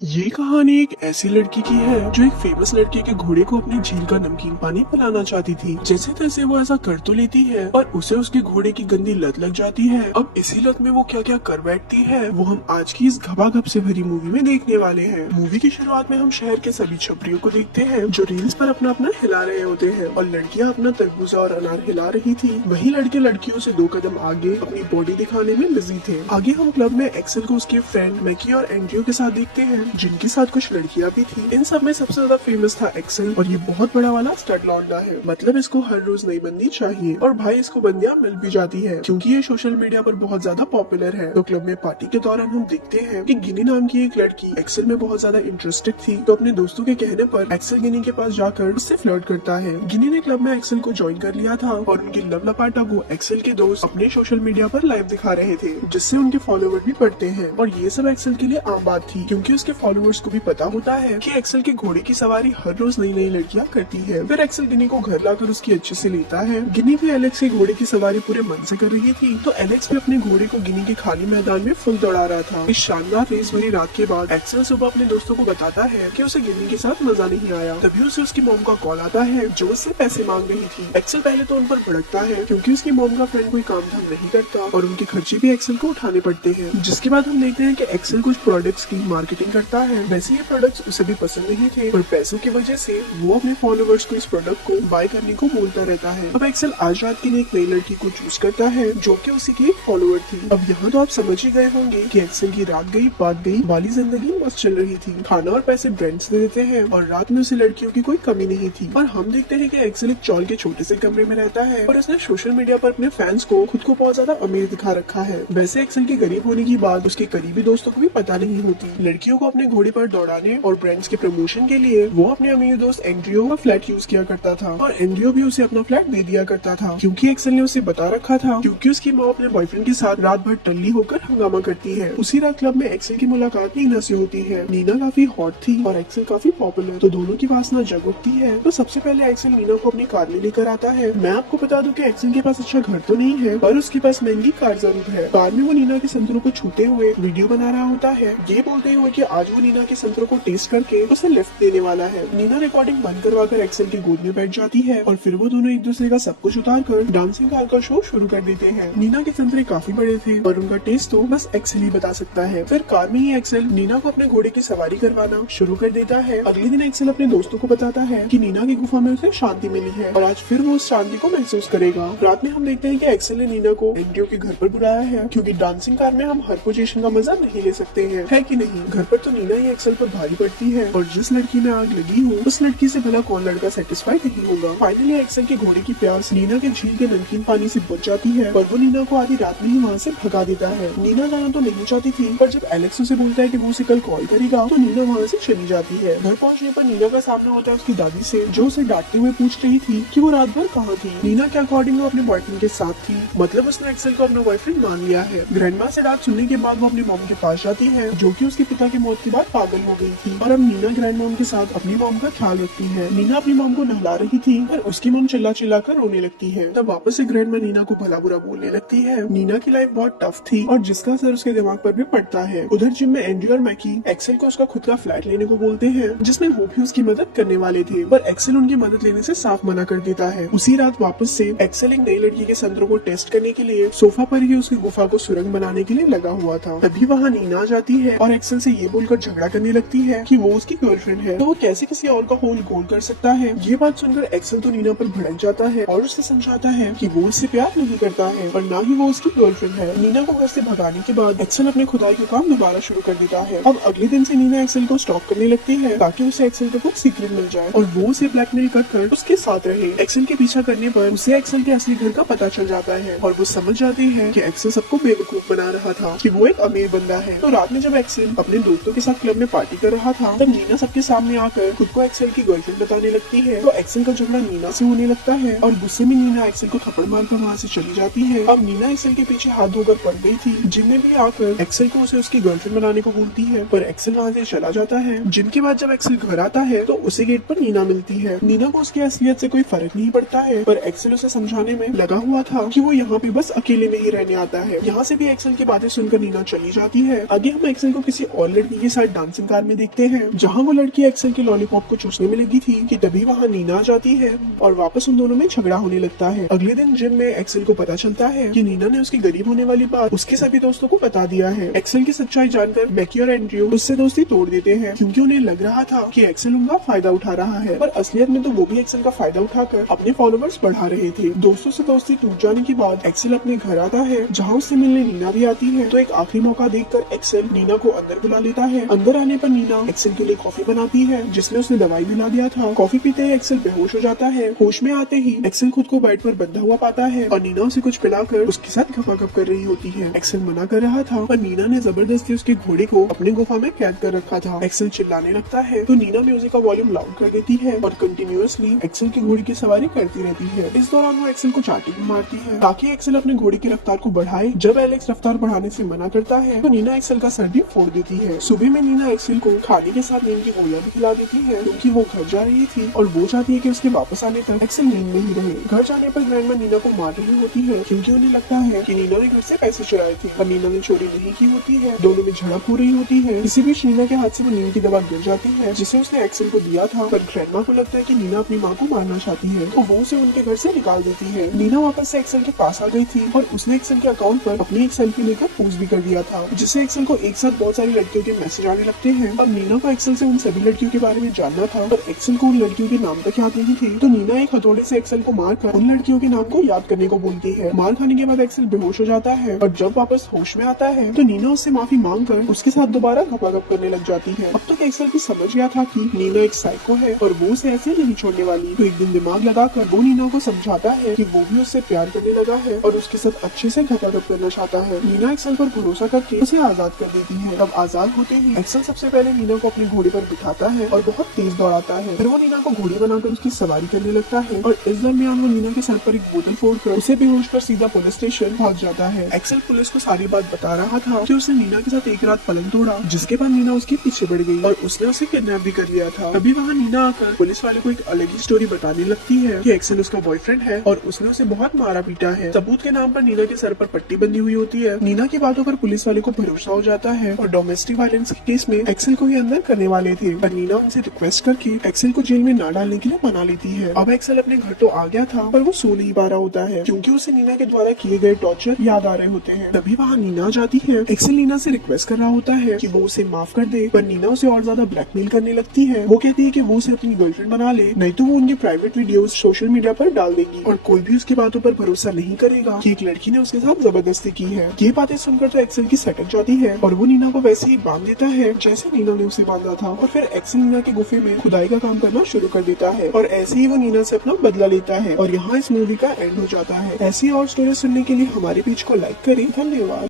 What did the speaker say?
ये कहानी एक ऐसी लड़की की है जो एक फेमस लड़के के घोड़े को अपनी झील का नमकीन पानी पिलाना चाहती थी। जैसे तैसे वो ऐसा कर तो लेती है पर उसे उसके घोड़े की गंदी लत लग जाती है। अब इसी लत में वो क्या क्या कर बैठती है वो हम आज की इस घबाघब से भरी मूवी में देखने वाले हैं। मूवी की शुरुआत में हम शहर के सभी छपरियों को देखते हैं जो रील्स पर अपना अपना हिला रहे होते हैं और लड़कियां अपना तरबूजा और अनार हिला रही थी। वही लड़के लड़कियों से 2 कदम आगे अपनी बॉडी दिखाने में बिजी थे। आगे हम क्लब में एक्सेल को उसके फ्रेंड मैकी और एंड्रयू के साथ देखते हैं जिनके साथ कुछ लड़कियां भी थी। इन सब में सबसे ज्यादा फेमस था एक्सेल और ये बहुत बड़ा वाला स्टड लौंडा है। मतलब इसको हर रोज नई बंदी चाहिए और भाई इसको बंदियां मिल भी जाती है क्योंकि ये सोशल मीडिया पर बहुत ज्यादा पॉपुलर है। तो क्लब में पार्टी के दौरान हम देखते हैं कि गिनी नाम की एक लड़की एक्सेल में बहुत ज्यादा इंटरेस्टेड थी तो अपने दोस्तों के कहने पर एक्सेल गिनी के पास जाकर उससे फ्लर्ट करता है। गिनी ने क्लब में एक्सेल को ज्वाइन कर लिया था और उनकी लव लपाटा को एक्सेल के दोस्त अपने सोशल मीडिया पर लाइव दिखा रहे थे जिससे उनके फॉलोवर भी बढ़ते हैं और ये सब एक्सेल के लिए आम बात थी क्योंकि उसके फॉलोअर्स को भी पता होता है कि एक्सेल के घोड़े की सवारी हर रोज नई नई लड़कियां करती है। फिर एक्सेल गिनी को घर लाकर उसकी अच्छे से लेता है। गिनी भी एलेक्स के घोड़े की सवारी पूरे मन से कर रही थी तो एलेक्स भी अपने घोड़े को गिनी के खाली मैदान में फुल दौड़ा रहा था। इस शानदार रेस भरी रात के बाद एक्सेल सुबह अपने दोस्तों को बताता है कि उसे गिनी के साथ मजा नहीं आया। तभी उसे उसकी मॉम का कॉल आता है जो उससे पैसे मांग रही थी। एक्सेल पहले तो उन पर भड़कता है क्योंकि उसकी मॉम का फ्रेंड कोई काम धाम नहीं करता और उनके खर्चे भी एक्सेल को उठाने पड़ते हैं। जिसके बाद हम देखते हैं कि एक्सेल कुछ प्रोडक्ट्स की मार्केटिंग करता है। वैसे ये प्रोडक्ट्स उसे भी पसंद नहीं थे पर पैसों की वजह से वो अपने फॉलोअर्स को इस प्रोडक्ट को बाय करने को बोलता रहता है। अब एक्सेल आज रात के लिए एक नई लड़की को चूज करता है जो कि उसी की एक फॉलोअर थी। अब यहाँ तो आप समझ ही गए होंगे कि एक्सेल की रात गई बात गई वाली जिंदगी मस्त चल रही थी। खाना और पैसे ब्रांड्स दे देते हैं और रात में उसे लड़कियों की कोई कमी नहीं थी। और हम देखते हैं कि एक्सेल एक चौल के छोटे से कमरे में रहता है और उसने सोशल मीडिया पर अपने फैंस को खुद को बहुत ज्यादा अमीर दिखा रखा है। वैसे एक्सेल के गरीब होने की बात उसके करीबी दोस्तों को भी पता नहीं होती। लड़कियों को अपने घोड़े पर दौड़ाने और ब्रांड्स के प्रमोशन के लिए वो अपने अमीर दोस्त एंड्रियो का फ्लैट यूज किया करता था और एंड्रियो भी उसे अपना फ्लैट दे दिया करता था क्योंकि एक्सेल ने उसे बता रखा था क्योंकि उसकी माँ अपने बॉयफ्रेंड के साथ रात भर टल्ली होकर हंगामा करती है। उसी रात क्लब में एक्सेल की मुलाकात नीना से होती है। नीना काफी हॉट थी और एक्सेल काफी पॉपुलर तो दोनों की वासना जग उठती है। तो सबसे पहले एक्सेल नीना को अपनी कार में लेकर आता है। मैं आपको बता दूं कि एक्सेल के पास अच्छा घर तो नहीं है पर उसके पास महंगी कार जरूर है। कार में वो नीना के संतरों को छूते हुए वीडियो बना रहा होता है ये बोलते हुए कि आज वो नीना के संतरों को टेस्ट करके उसे लिफ्ट देने वाला है। नीना रिकॉर्डिंग बंद करवाकर एक्सेल की गोद में बैठ जाती है और फिर वो दोनों एक दूसरे का सब कुछ उतार कर डांसिंग कार का शो शुरू कर देते हैं। नीना के संतरे काफी बड़े थे और उनका टेस्ट तो बस एक्सेल ही बता सकता है। फिर कार में ही एक्सेल नीना को अपने घोड़े की सवारी करवाना शुरू कर देता है। अगले दिन एक्सेल अपने दोस्तों को बताता है कि नीना की गुफा में उसे शांति मिली है और आज फिर वो उस शांति को महसूस करेगा। रात में हम देखते हैं कि एक्सेल ने नीना को एंड्रियो के घर पर बुलाया है क्योंकि डांसिंग कार में हम हर पोजीशन का मजा नहीं ले सकते हैं, है कि नहीं। घर पर तो नीना ही एक्सेल पर भारी पड़ती है और जिस लड़की में आग लगी हो उस लड़की से भला कौन लड़का सेटिस्फाइड नहीं होगा। फाइनली एक्सेल के घोड़े की प्यास नीना के झील के नमकीन पानी से बुझ जाती है और वो नीना को आधी रात में ही वहाँ से भगा देता है। नीना जाना तो नहीं चाहती थी पर जब एलेक्स उसे बोलता है कि वो उसे कल कॉल करेगा तो नीना वहाँ से चली जाती है। घर पहुँचने पर नीना का सामना होता है उसकी दादी से जो उसे डांटते हुए पूछ रही थी कि वो रात भर कहाँ थी। नीना के अकॉर्डिंग वो अपने बॉयफ्रेंड के साथ थी मतलब उसने एक्सेल को अपना बॉयफ्रेंड मान लिया है। ग्रैंडमा से डांट सुनने के बाद वो अपनी मॉम के पास जाती है जो कि उसके पिता की मौत के बाद पागल हो गई थी और अब नीना ग्रैंड मॉम के साथ अपनी मॉम का ख्याल रखती है। नीना अपनी मॉम को नहला रही थी और उसकी मॉम चिल्ला चिल्ला कर रोने लगती है। तब वापस से ग्रैंडमा नीना को भला बुरा बोलने लगती है। नीना की लाइफ बहुत टफ थी और जिसका असर उसके दिमाग पर भी पड़ता है। उधर जिम में एंड्रयू और मैकी एक्सेल को उसका खुद का फ्लैट लेने को बोलते हैं जिसमें वो भी उसकी मदद करने वाले थे पर एक्सेल उनकी मदद लेने से साफ मना कर देता है। उसी रात वापस से एक्सेल एक नई लड़की के संतरों को टेस्ट करने के लिए सोफा पर ही उसकी गुफा को सुरंग बनाने के लिए लगा हुआ था। तभी वहाँ नीना आ जाती है और एक्सेल से ये बोलकर झगड़ा करने लगती है कि वो उसकी गर्लफ्रेंड है तो वो कैसे किसी और का होल गोल कर सकता है। ये बात सुनकर एक्सेल तो नीना पर भड़क जाता है और उसे समझाता है कि वो उससे प्यार नहीं करता है और ना ही वो उसकी गर्लफ्रेंड है। नीना को घर से भगाने के बाद एक्सेल अपने खुदाई का काम दोबारा शुरू कर देता है। अब अगले दिन से नीना एक्सेल को स्टॉक करने लगती है ताकि उसे एक्सेल का कुछ सीक्रेट मिल जाए और वो उसे ब्लैकमेल कर उसके साथ रहे। एक्सेल के पीछा करने पर उसे एक्सेल के असली घर का पता चल जाता है और वो समझ जाती है कि एक्सेल सबको बेवकूफ बना रहा था कि वो एक अमीर बंदा है। तो रात में जब एक्सेल अपने दोस्तों के साथ क्लब में पार्टी कर रहा था तब नीना सबके सामने आकर खुद को एक्सेल की गर्लफ्रेंड बताने लगती है तो एक्सेल का झगड़ा नीना से होने लगता है और गुस्से में नीना एक्सेल को थप्पड़ मारकर वहाँ से चली जाती है। अब नीना एक्सेल के पीछे हाथ धोकर पड़ गई थी। जिम में भी आकर एक्सेल को उसे उसकी गर्लफ्रेंड बनाने को बोलती है पर एक्सेल वहाँ से चला जाता है। जिम के बाद जब एक्सेल घर आता है तो उसे गेट पर नीना मिलती है। नीना को उसकी असलियत से कोई फर्क नहीं पड़ता है पर एक्सेल उसे समझाने में लगा हुआ था कि वो यहाँ पे बस अकेले में ही रहने आता है। यहाँ से भी एक्सेल की बातें सुनकर नीना चली जाती है। आगे हम एक्सेल को किसी और लड़की के के साथ डांसिंग कार में देखते हैं, जहाँ वो लड़की एक्सेल के लॉलीपॉप को चूसने में लगी थी कि तभी वहाँ नीना आ जाती है और वापस उन दोनों में झगड़ा होने लगता है। अगले दिन जिम में एक्सेल को पता चलता है कि नीना ने उसकी गरीब होने वाली बात उसके सभी दोस्तों को बता दिया है। एक्सेल की सच्चाई जानकर मैकी और एंड्रयू उससे दोस्ती तोड़ देते हैं, क्योंकि उन्हें लग रहा था कि एक्सेल उनका फायदा उठा रहा है, पर असलियत में तो वो भी एक्सेल का फायदा उठाकर अपने फॉलोवर्स बढ़ा रहे थे। दोस्तों से दोस्ती टूट जाने के बाद एक्सेल अपने घर आता है, जहाँ उससे मिलने नीना भी आती है। तो एक आखिरी मौका देखकर एक्सेल नीना को अंदर बुला लेता है। अंदर आने पर नीना एक्सेल के लिए कॉफी बनाती है, जिसमें उसने दवाई मिला दिया था। कॉफी पीते ही एक्सेल बेहोश हो जाता है। होश में आते ही एक्सेल खुद को बेड पर बंधा हुआ पाता है और नीना उसे कुछ पिलाकर उसके साथ गपागप कर रही होती है। एक्सेल मना कर रहा था, पर नीना ने जबरदस्ती उसके घोड़े को अपने गुफा में कैद कर रखा था। एक्सेल चिल्लाने लगता है तो नीना म्यूजिक का वॉल्यूम लाउड कर देती है और कंटिन्यूअसली एक्सेल की घोड़ी की सवारी करती रहती है। इस दौरान वो एक्सेल को चाटी मारती है ताकि एक्सेल अपने घोड़े की रफ्तार को बढ़ाए। जब एलेक्स रफ्तार बढ़ाने से मना करता है तो नीना एक्सेल का सर भी फोड़ देती है। सुबह में नीना एक्सेल को खाने के साथ नींद की गोलियां भी खिला देती है, क्योंकि वो घर जा रही थी और वो चाहती है कि उसके वापस आने तक एक्सेल नींद में ही रहे। घर जाने पर ग्रैंडमा नीना को मार रही होती है, क्योंकि उन्हें लगता है कि नीना ने घर से पैसे चुराए थे, पर नीना ने चोरी नहीं की होती है। दोनों में झड़प हो रही होती है। इसी बीच नीना के हाथ से वो नींद की दवा गिर जाती है, जिसे उसने एक्सेल को दिया था, पर ग्रैंडमा को लगता है कि नीना अपनी माँ को मारना चाहती है, तो वो उसे उनके घर से निकाल देती है। नीना वापस से एक्सेल के पास आ गई थी और उसने एक्सेल के अकाउंट पर अपनी एक सेल्फी लेकर पोस्ट भी कर दिया था, जिससे एक्सेल को एक साथ बहुत सारी लड़कियों के मैसेज आने लगते हैं। अब नीना को एक्सेल से उन सभी लड़कियों के बारे में जानना था, पर एक्सेल को उन लड़कियों के नाम तक याद नहीं थे। तो नीना एक हथौड़े से एक्सेल को मारकर उन लड़कियों के नाम को याद करने को बोलती है। मार खाने के बाद एक्सेल बेहोश हो जाता है और जब वापस होश में आता है तो नीना उससे माफी मांगकर उसके साथ दोबारा गपागप करने लग जाती है। अब तक एक्सेल भी समझ गया था कि नीना एक साइको है और वो उसे ऐसे नहीं छोड़ने वाली। तो एक दिन दिमाग लगाकर वो नीना को समझाता है कि वो भी उससे प्यार करने लगा है और उसके साथ अच्छे से गपागप करना चाहता है। नीना एक्सेल पर भरोसा करके उसे आजाद कर देती है। अब आजाद होते ही एक्सेल सबसे पहले नीना को अपने घोड़े पर बिठाता है और बहुत तेज दौड़ाता है। फिर वो नीना को घोड़ी बनाकर उसकी सवारी करने लगता है और इस दरमियान वो नीना के सर पर एक बोतल फोड़कर उसे बेहोश कर सीधा पुलिस स्टेशन भाग जाता है। एक्सेल पुलिस को सारी बात बता रहा था कि उसने नीना के साथ एक रात पलंग तोड़ा, जिसके बाद नीना उसके पीछे बढ़ गई और उसने उसे किडनैप भी कर लिया था। अभी वहाँ नीना आकर पुलिस वाले को एक अलग ही स्टोरी बताने लगती है कि एक्सेल उसका बॉयफ्रेंड है और उसने उसे बहुत मारा पीटा है। सबूत के नाम पर नीना के सर पर पट्टी बंधी हुई होती है। नीना की बातों पर पुलिस वाले को भरोसा हो जाता है और डोमेस्टिक वायलेंस के केस में एक्सेल को ही अंदर करने वाले थे, पर नीना उनसे रिक्वेस्ट करके एक्सेल को जेल में ना डालने के लिए मना लेती है। अब एक्सेल अपने घर तो आ गया था, पर वो सो नहीं पा रहा होता है, क्योंकि उसे नीना के द्वारा किए गए टॉर्चर याद आ रहे होते हैं। तभी वहाँ नीना आ जाती है। एक्सेल नीना से रिक्वेस्ट कर रहा होता है कि वो उसे माफ कर दे, पर नीना उसे और ज्यादा ब्लैकमेल करने लगती है। वो कहती है कि वो उसे अपनी गर्लफ्रेंड बना ले, नहीं तो वो उनके प्राइवेट वीडियोस सोशल मीडिया पर डाल देगी और कोई भी उसकी बातों पर भरोसा नहीं करेगा कि एक लड़की ने उसके साथ जबरदस्ती की है। ये बातें सुनकर तो एक्सेल की सटक जाती है और वो नीना को वैसे ही बांध देता है जैसे नीना ने उसे बांधा था, और फिर एक्सेल नीना के गुफे में खुदाई का काम करना शुरू कर देता है और ऐसे ही वो नीना से अपना बदला लेता है। और यहाँ इस मूवी का एंड हो जाता है। ऐसी और स्टोरी सुनने के लिए हमारे पेज को लाइक करें। धन्यवाद।